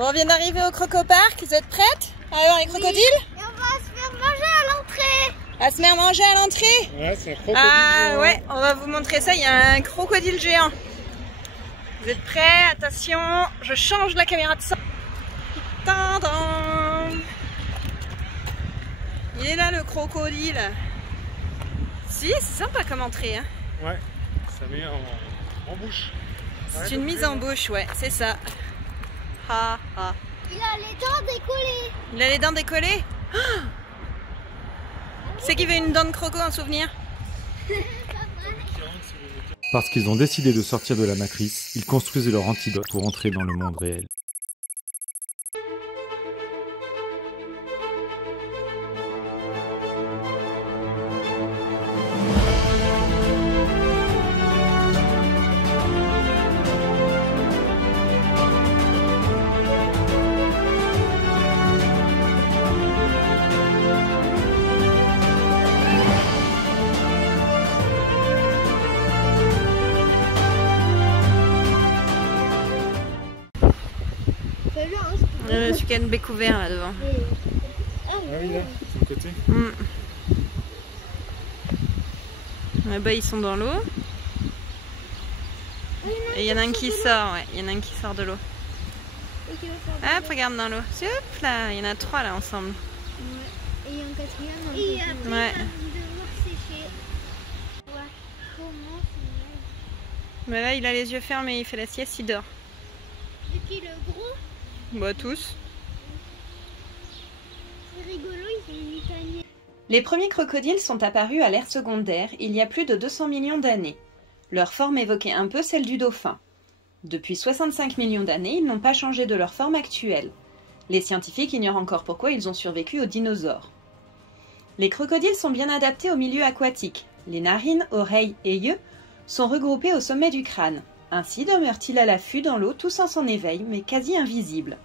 Bon, on vient d'arriver au Crocopark, vous êtes prêtes à aller voir les crocodiles? Et on va se faire manger à l'entrée. À se faire manger à l'entrée? Ouais, c'est un crocodile géant. Ouais, on va vous montrer ça, il y a un crocodile géant. Vous êtes prêts? Attention, je change la caméra de son. Tadam! Il est là le crocodile. Si, c'est sympa comme entrée. Hein. Ouais, ça met en bouche. C'est une mise en bouche, ouais, c'est ça. Ha, ha. Il a les dents décollées. Il a les dents décollées? Oh, c'est qui veut une dent de croco en souvenir? Parce qu'ils ont décidé de sortir de la matrice, ils construisent leur antidote pour entrer dans le monde réel. Celui qui a une bec ouvert là devant. Ah oui, là, c'est le côté. Là-bas ils sont dans l'eau. Et il y en a un qui sort, ouais. Il y en a un qui sort de l'eau. Hop, regarde dans l'eau. Hop là, il y en a 3 là ensemble. Ouais. Et il y a un quatrième. Et après, ouais. devoir sécher. Ouais. Comment c'est? Mais là il a les yeux fermés, il fait la sieste, il dort. De qui, le gros? Bah tous. C'est rigolo, il fait une tanière. Les premiers crocodiles sont apparus à l'ère secondaire il y a plus de 200 millions d'années. Leur forme évoquait un peu celle du dauphin. Depuis 65 millions d'années, ils n'ont pas changé de leur forme actuelle. Les scientifiques ignorent encore pourquoi ils ont survécu aux dinosaures. Les crocodiles sont bien adaptés au milieu aquatique. Les narines, oreilles et yeux sont regroupés au sommet du crâne. Ainsi demeure-t-il à l'affût dans l'eau, tous en son éveil, mais quasi invisible.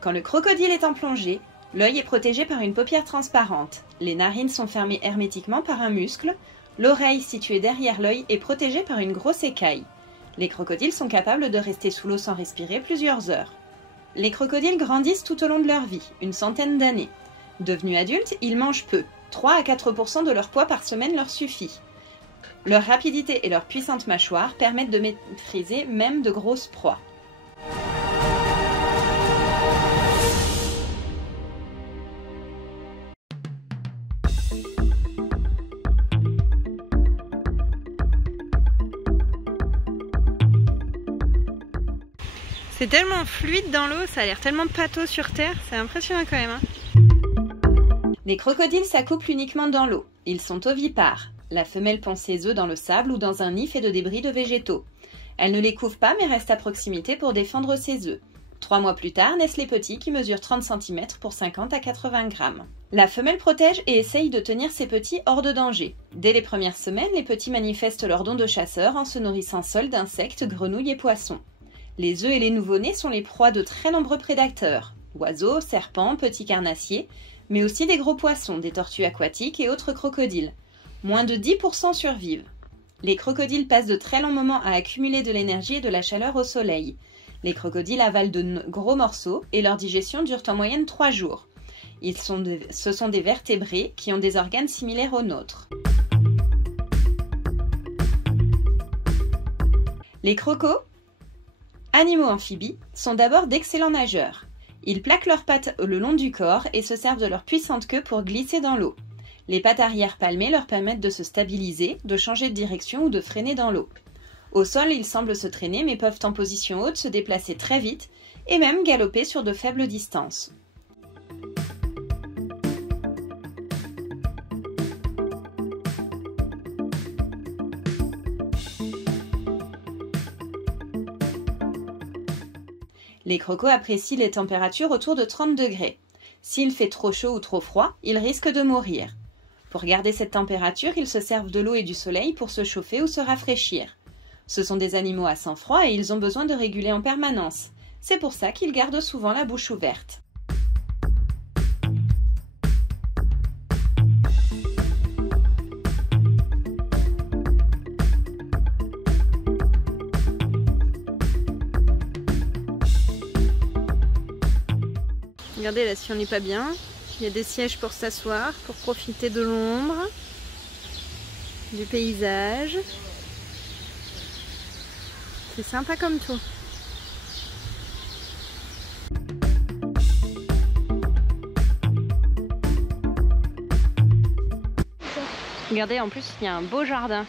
Quand le crocodile est en plongée, l'œil est protégé par une paupière transparente. Les narines sont fermées hermétiquement par un muscle. L'oreille, située derrière l'œil, est protégée par une grosse écaille. Les crocodiles sont capables de rester sous l'eau sans respirer plusieurs heures. Les crocodiles grandissent tout au long de leur vie, une centaine d'années. Devenus adultes, ils mangent peu. 3 à 4% de leur poids par semaine leur suffit. Leur rapidité et leur puissante mâchoire permettent de maîtriser même de grosses proies. C'est tellement fluide dans l'eau, ça a l'air tellement pâteau sur terre, c'est impressionnant quand même. Hein. Les crocodiles s'accouplent uniquement dans l'eau. Ils sont ovipares. La femelle pond ses œufs dans le sable ou dans un nid fait de débris de végétaux. Elle ne les couve pas mais reste à proximité pour défendre ses œufs. 3 mois plus tard naissent les petits qui mesurent 30 cm pour 50 à 80 grammes. La femelle protège et essaye de tenir ses petits hors de danger. Dès les premières semaines, les petits manifestent leur don de chasseur en se nourrissant seuls d'insectes, grenouilles et poissons. Les œufs et les nouveau-nés sont les proies de très nombreux prédateurs. Oiseaux, serpents, petits carnassiers, mais aussi des gros poissons, des tortues aquatiques et autres crocodiles. Moins de 10% survivent. Les crocodiles passent de très longs moments à accumuler de l'énergie et de la chaleur au soleil. Les crocodiles avalent de gros morceaux et leur digestion dure en moyenne 3 jours. Ce sont des vertébrés qui ont des organes similaires aux nôtres. Les crocos, animaux amphibies, sont d'abord d'excellents nageurs. Ils plaquent leurs pattes le long du corps et se servent de leur puissante queue pour glisser dans l'eau. Les pattes arrière palmées leur permettent de se stabiliser, de changer de direction ou de freiner dans l'eau. Au sol, ils semblent se traîner mais peuvent en position haute se déplacer très vite et même galoper sur de faibles distances. Les crocos apprécient les températures autour de 30 degrés. S'il fait trop chaud ou trop froid, ils risquent de mourir. Pour garder cette température, ils se servent de l'eau et du soleil pour se chauffer ou se rafraîchir. Ce sont des animaux à sang froid et ils ont besoin de réguler en permanence. C'est pour ça qu'ils gardent souvent la bouche ouverte. Regardez là, si on n'est pas bien, il y a des sièges pour s'asseoir, pour profiter de l'ombre, du paysage. C'est sympa comme tout. Regardez, en plus, il y a un beau jardin.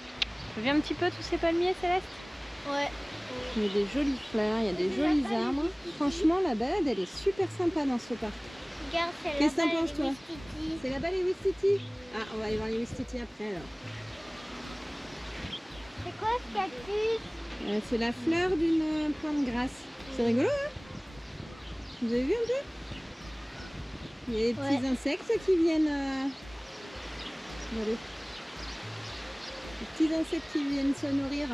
Tu as vu un petit peu tous ces palmiers, Céleste? Ouais. Il y a des jolies fleurs, il y a des jolis arbres. Franchement, la balade, elle est super sympa dans ce parc. Regarde, c'est Qu'est-ce que là-bas, t'en penses, toi? Wistiti. C'est là-bas les Wistiti? Ah, on va aller voir les Wistiti après alors. C'est quoi ce cactus? C'est la fleur d'une plante grasse. C'est rigolo, hein? Vous avez vu un peu? Il y a des petits insectes qui viennent... Regardez. Des petits insectes qui viennent se nourrir.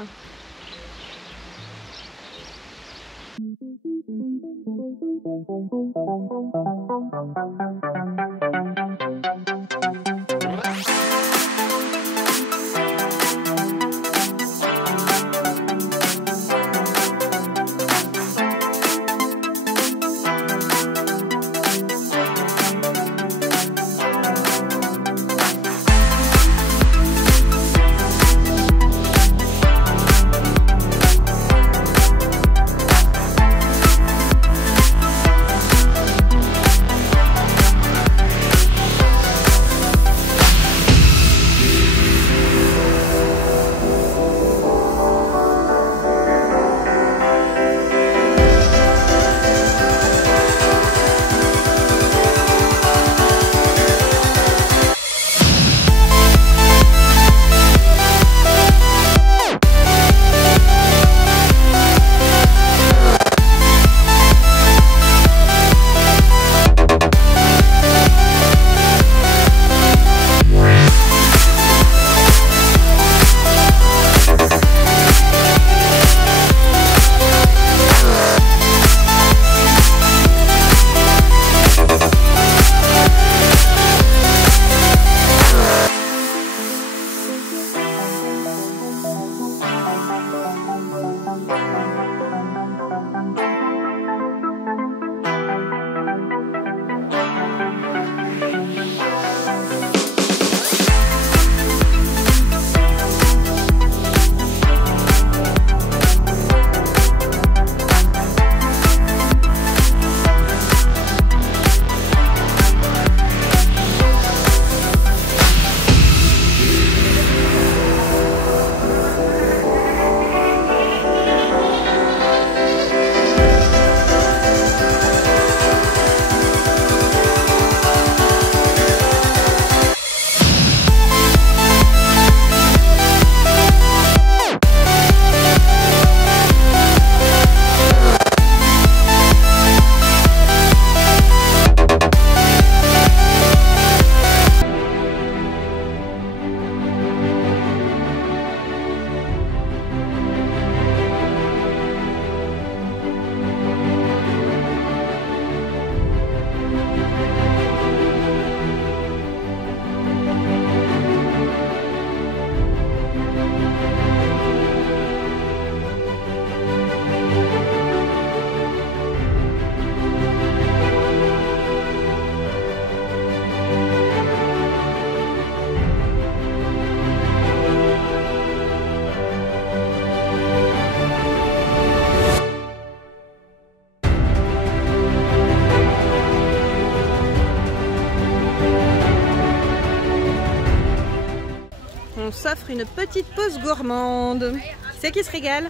On s'offre une petite pause gourmande. Qui c'est qui se régale?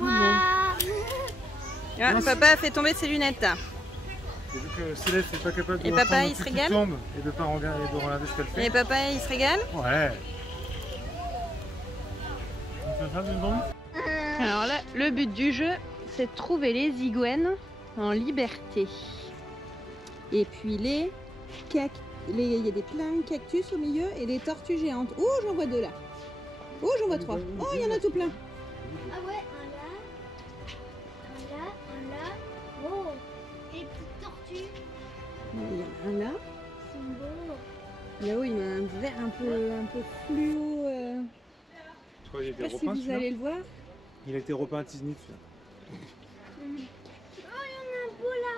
Moi. Ah, papa a fait tomber ses lunettes. Et vu que Céleste n'est pas capable de Et papa, reprendre il se depuis régale qu'il tombe et de pas regarder, de regarder ce qu'elle fait. Et papa, il se régale? Ouais. On peut faire une bombe? Alors là, le but du jeu, c'est de trouver les iguanes en liberté. Et puis il y a des pleins de cactus au milieu et des tortues géantes. Oh, j'en vois deux là. Oh, j'en vois trois. Oh, il y en a tout plein. Ah ouais, un là. Un là, un là. Oh, et les petites tortues. Il y en a un là. Ils sont beaux. Là-haut, il y a un vert un peu fluo. Je crois qu'il Je a sais été pas si repeint vous allez le voir. Il a été repeint à Tiznit. Oh, il y en a un beau là.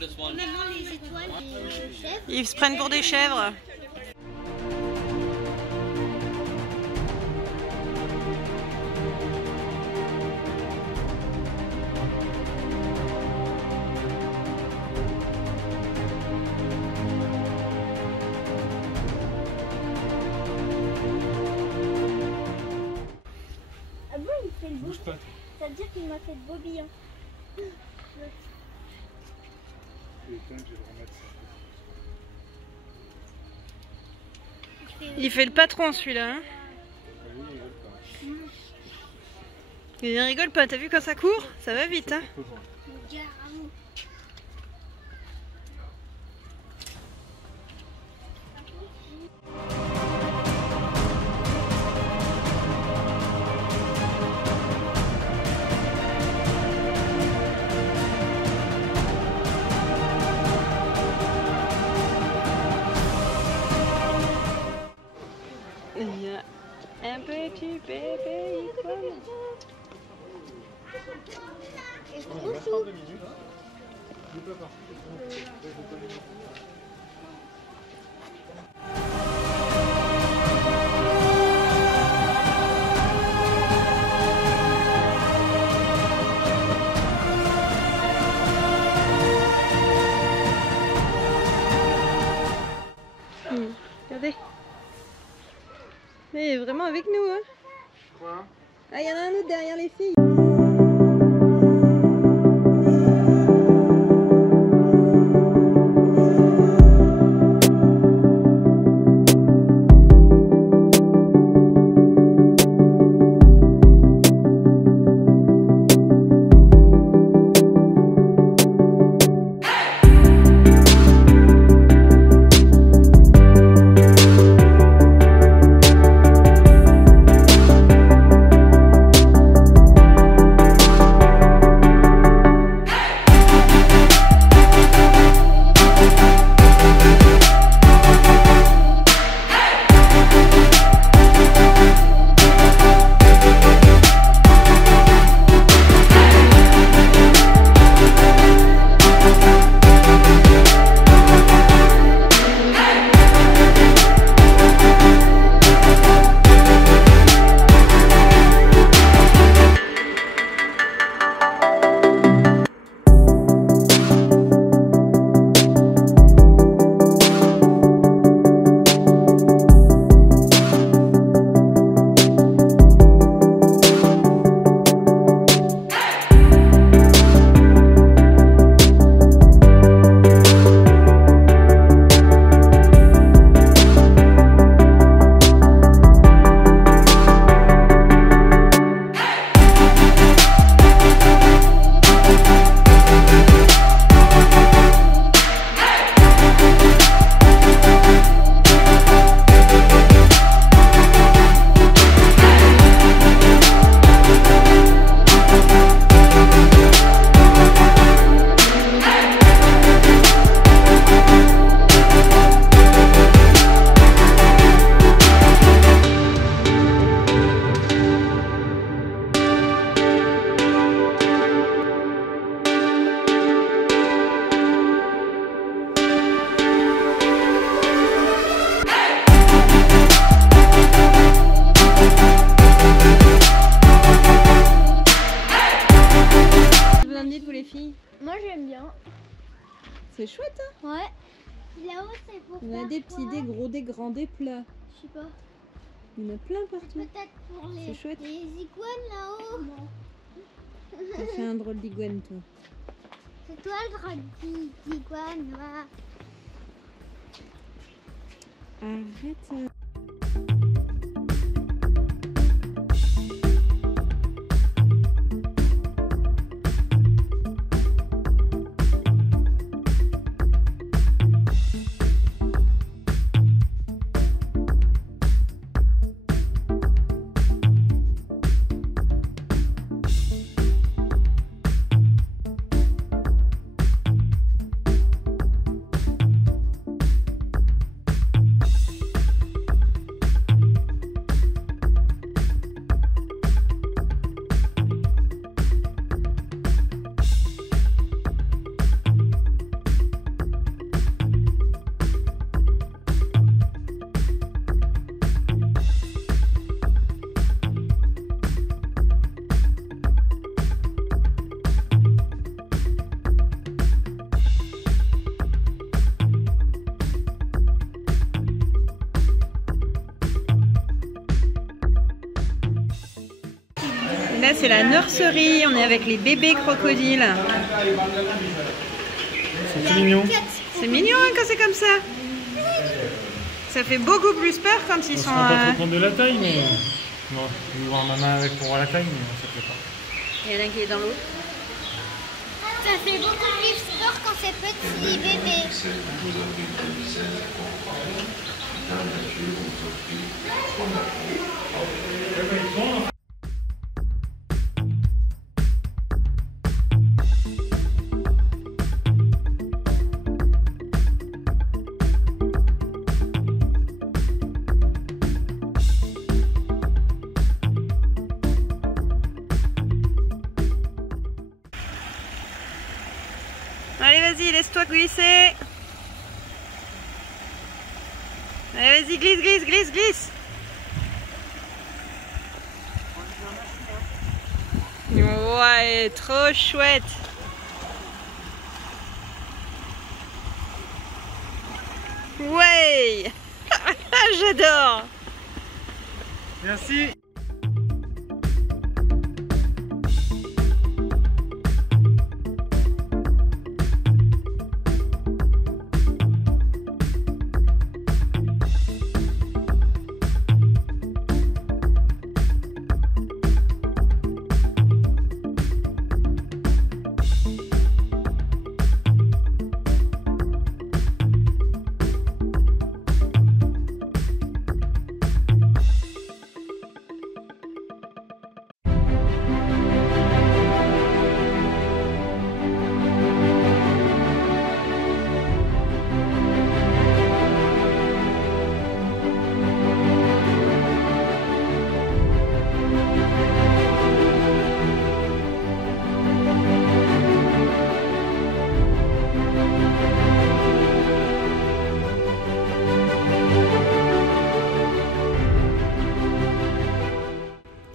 Maman, les étoiles, les chèvres. Ils se prennent pour des chèvres. Ah bon, il fait le beau. Bouge pas. Ça veut dire qu'il m'a fait de beaux billons. Il fait le patron celui-là. Hein, il rigole pas, t'as vu quand ça court? Ça va vite. Hein. Il y a un petit bébé iguane. Regardez. Mais il est vraiment avec nous, hein. Quoi? Ah, il y en a un autre derrière les filles. Moi j'aime bien. C'est chouette, hein. Ouais. Là-haut c'est pour Il y en a faire des quoi? petits, des gros, des grands, des plats. Je sais pas. Il y en a plein partout. Peut-être pour les C'est chouette. iguanes là-haut. Non. T'as fait un drôle d'iguane, toi. C'est toi le drôle d'iguane, là. Arrête. là, c'est la nurserie. On est avec les bébés crocodiles. C'est mignon. C'est mignon hein, quand c'est comme ça. Ça fait beaucoup plus peur quand ils On se sont... rend pas trop compte de la taille, mais... Non, je vais voir ma main avec pour voir la taille, mais ça fait pas. Il y en a un qui est dans l'eau. Ça fait beaucoup plus peur quand c'est petit bébé. Allez, vas-y, laisse-toi glisser. Allez, vas-y, glisse, glisse, glisse, glisse. Ouais, trop chouette. Ouais. J'adore. Merci.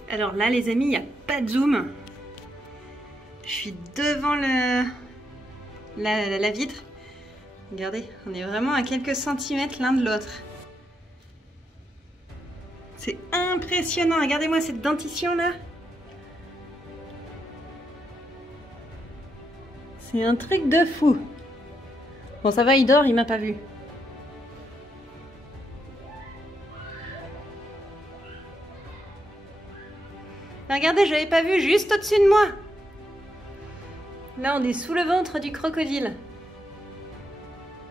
Alors là les amis, il n'y a pas de zoom. Je suis devant la vitre. Regardez, on est vraiment à quelques centimètres l'un de l'autre. C'est impressionnant, regardez-moi cette dentition là. C'est un truc de fou. Bon ça va, il dort, il m'a pas vu. Regardez, je l'avais pas vu juste au-dessus de moi. Là, on est sous le ventre du crocodile.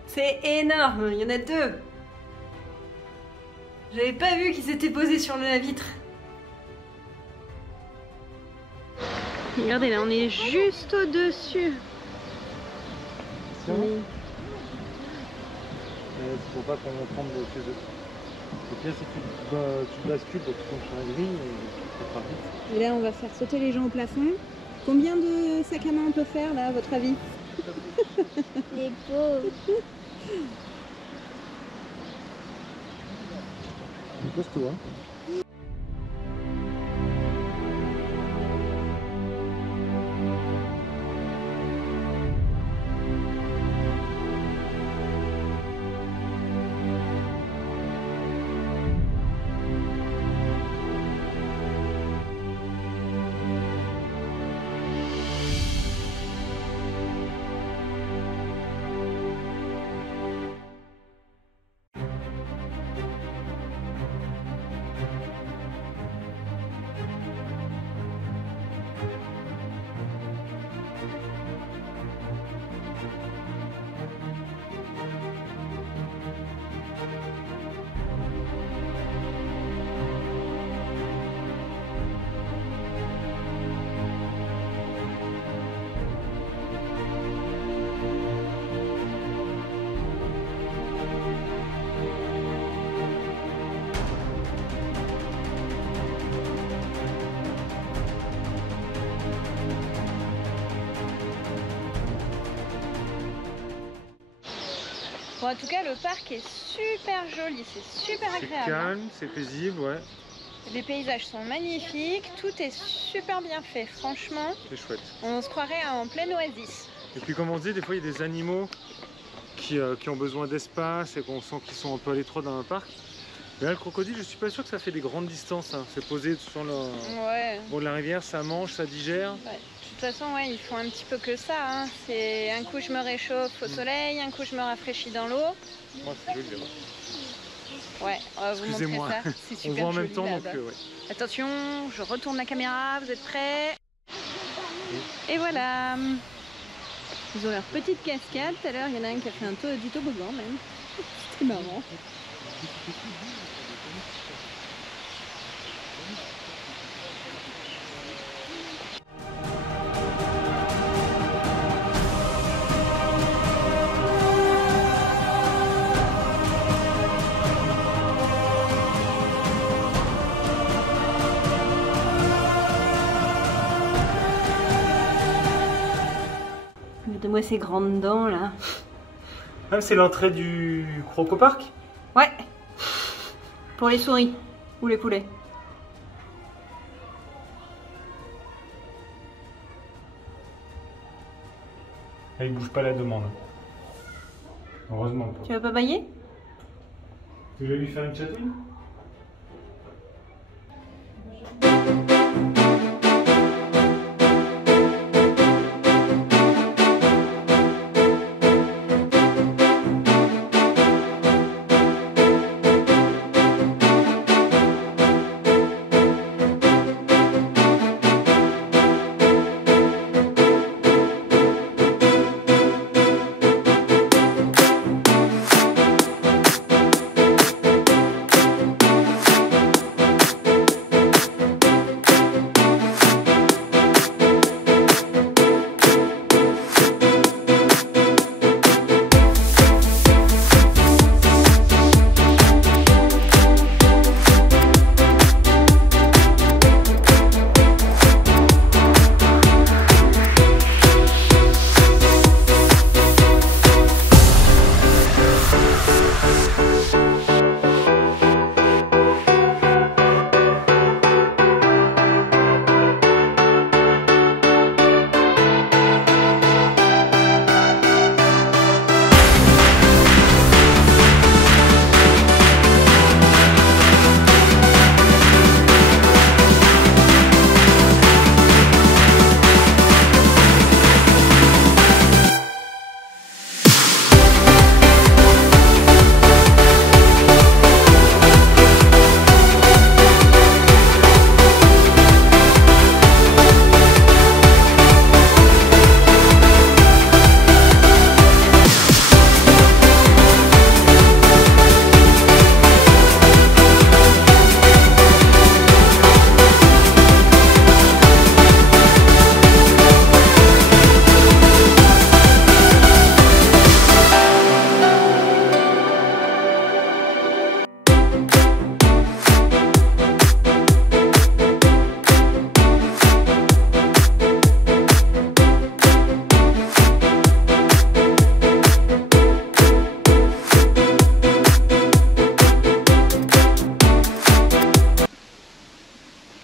C'est énorme, il y en a deux. J'avais pas vu qu'ils s'étaient posés sur la vitre. Regardez, là, on est juste au-dessus. Il faut pas qu'on tombe chez eux. Le pire, c'est que tu bascules, tu tombes sur la grille et ça part vite. Et là, on va faire sauter les gens au plafond. Combien de sacs à main on peut faire, là, à votre avis? Les pauvres. C'est costaud, hein. Bon, en tout cas, le parc est super joli, c'est super agréable. C'est calme, c'est paisible, ouais. Les paysages sont magnifiques, tout est super bien fait, franchement. C'est chouette. On se croirait en pleine oasis. Et puis comme on dit, des fois il y a des animaux qui ont besoin d'espace et qu'on sent qu'ils sont un peu à l'étroit dans un parc. Mais là, le crocodile, je suis pas sûr que ça fait des grandes distances. Hein. C'est posé sur le Ouais. bord de la rivière, ça mange, ça digère. Ouais. De toute façon, ouais, ils font un petit peu que ça. Hein. C'est un coup je me réchauffe au soleil, un coup je me rafraîchis dans l'eau. Moi, c'est joli là-bas. Ouais, on va vous montrer Excusez-moi. ça. C'est super On voit en même joli, temps, donc là-bas. ouais. Attention, je retourne la caméra, vous êtes prêts? Et voilà. Ils ont leur petite cascade. Tout à l'heure, il y en a un qui a fait du toboggan même. C'était marrant. Regardez-moi ces grandes dents là. Ah, c'est l'entrée du Crocopark? Ouais. Pour les souris ou les poulets. Ah, il bouge pas la demande. Heureusement pas. Tu vas pas bailler? Tu veux lui faire une chatouille?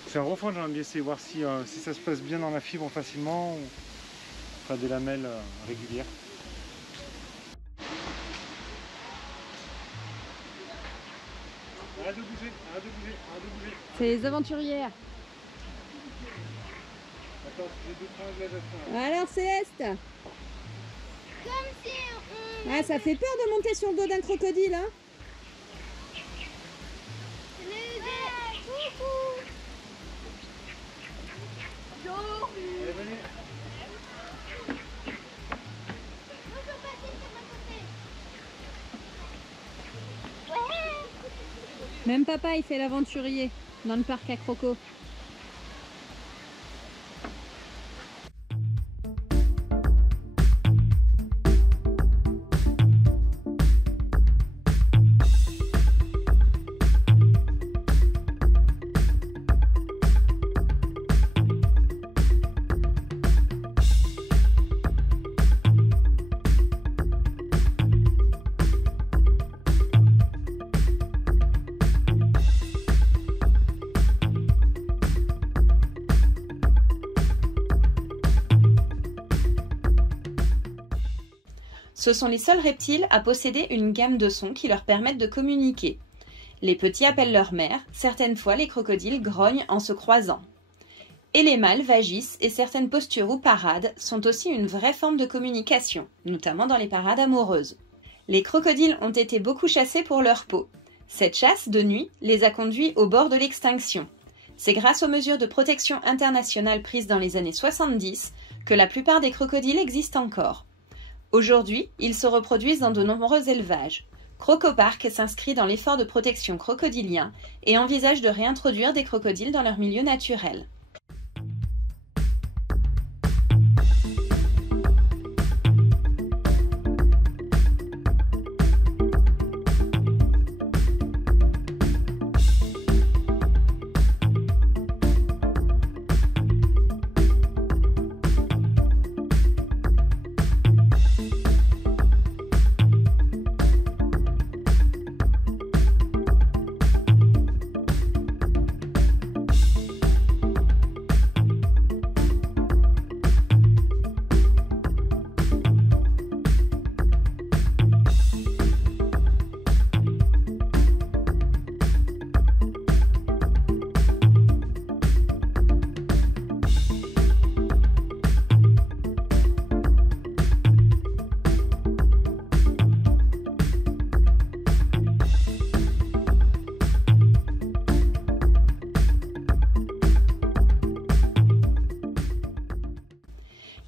C'est un refrain, j'aimerais bien essayer de voir si ça se passe bien dans la fibre facilement ou faire des lamelles régulières. Arrête de bouger, arrête de bouger, arrête de bouger. C'est les aventurières. Attends, j'ai deux trains de la Alors Céleste, Comme si on... ah, ça fait peur de monter sur le dos d'un crocodile, hein? Coucou. Allez, venez. Bonjour, passez sur ma côté. Ouais. Même papa, il fait l'aventurier dans le parc à crocos. Ce sont les seuls reptiles à posséder une gamme de sons qui leur permettent de communiquer. Les petits appellent leur mère, certaines fois les crocodiles grognent en se croisant. Et les mâles vagissent et certaines postures ou parades sont aussi une vraie forme de communication, notamment dans les parades amoureuses. Les crocodiles ont été beaucoup chassés pour leur peau. Cette chasse, de nuit, les a conduits au bord de l'extinction. C'est grâce aux mesures de protection internationale prises dans les années 70 que la plupart des crocodiles existent encore. Aujourd'hui, ils se reproduisent dans de nombreux élevages. Crocopark s'inscrit dans l'effort de protection crocodilien et envisage de réintroduire des crocodiles dans leur milieu naturel.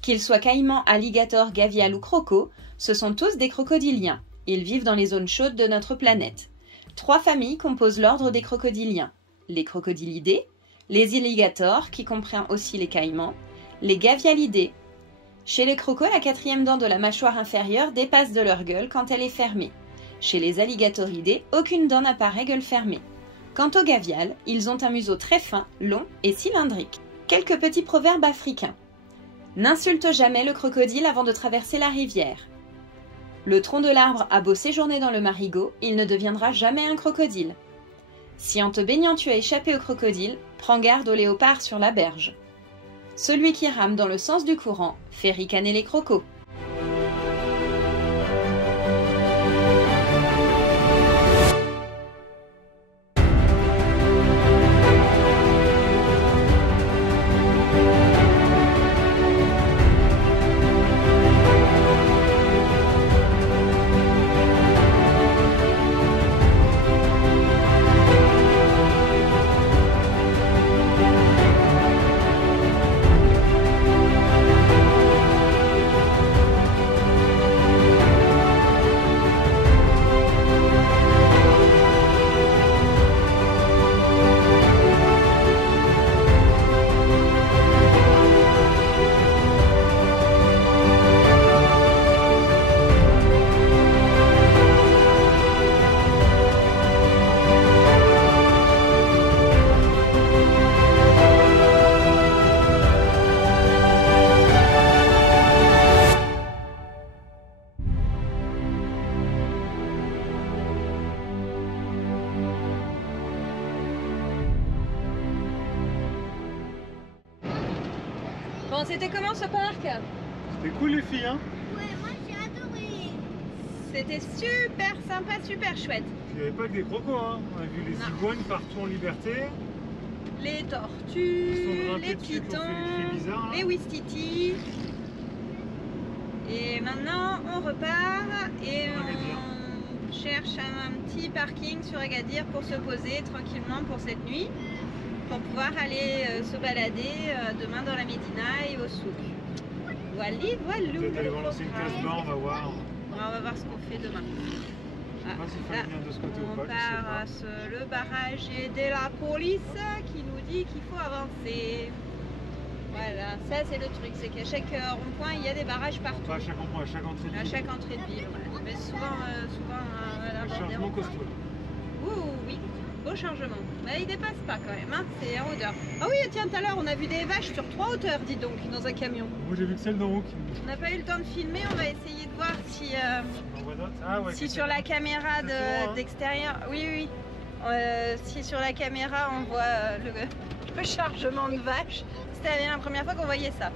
Qu'ils soient caïmans, alligators, gavials ou crocos, ce sont tous des crocodiliens. Ils vivent dans les zones chaudes de notre planète. 3 familles composent l'ordre des crocodiliens. Les crocodilidés, les alligators, qui comprennent aussi les caïmans, les gavialidés. Chez les crocos, la 4e dent de la mâchoire inférieure dépasse de leur gueule quand elle est fermée. Chez les alligatoridés, aucune dent n'apparaît gueule fermée. Quant aux gavials, ils ont un museau très fin, long et cylindrique. Quelques petits proverbes africains. N'insulte jamais le crocodile avant de traverser la rivière. Le tronc de l'arbre a beau séjourner dans le marigot, il ne deviendra jamais un crocodile. Si en te baignant tu as échappé au crocodile, prends garde au léopard sur la berge. Celui qui rame dans le sens du courant fait ricaner les crocos. Bon, c'était comment ce parc? C'était cool les filles, hein? Ouais, moi j'ai adoré. C'était super sympa, super chouette. Il n'y avait pas que des crocos, hein? On a vu les iguanes partout en liberté. Les tortues, les pitons, les ouistiti. Et maintenant on repart et on cherche un petit parking sur Agadir pour se poser tranquillement pour cette nuit, pour pouvoir aller se balader demain dans la Médina et au souk. Voilà, voilà. Peut-être aller voir l'ancienne Casbah, on va voir. On va voir ce qu'on fait demain. Je sais pas s'il fallait venir de ce côté ou pas. On passe le barrage de la police qui nous dit qu'il faut avancer. Voilà, ça c'est le truc, c'est qu'à chaque rond-point il y a des barrages partout. Pas à chaque rond-point, à chaque entrée de ville. À chaque entrée de ville, voilà. Mais souvent voilà, Le chargement costaud. Oui, beau chargement. Mais il dépasse pas quand même, hein, c'est en hauteur. Ah oui, tiens, tout à l'heure on a vu des vaches sur 3 hauteurs, dis donc, dans un camion. Moi j'ai vu que celle d'en haut qui... On n'a pas eu le temps de filmer, on va essayer de voir si, si sur la caméra d'extérieur, oui, si sur la caméra on voit le chargement de vaches. C'était la première fois qu'on voyait ça.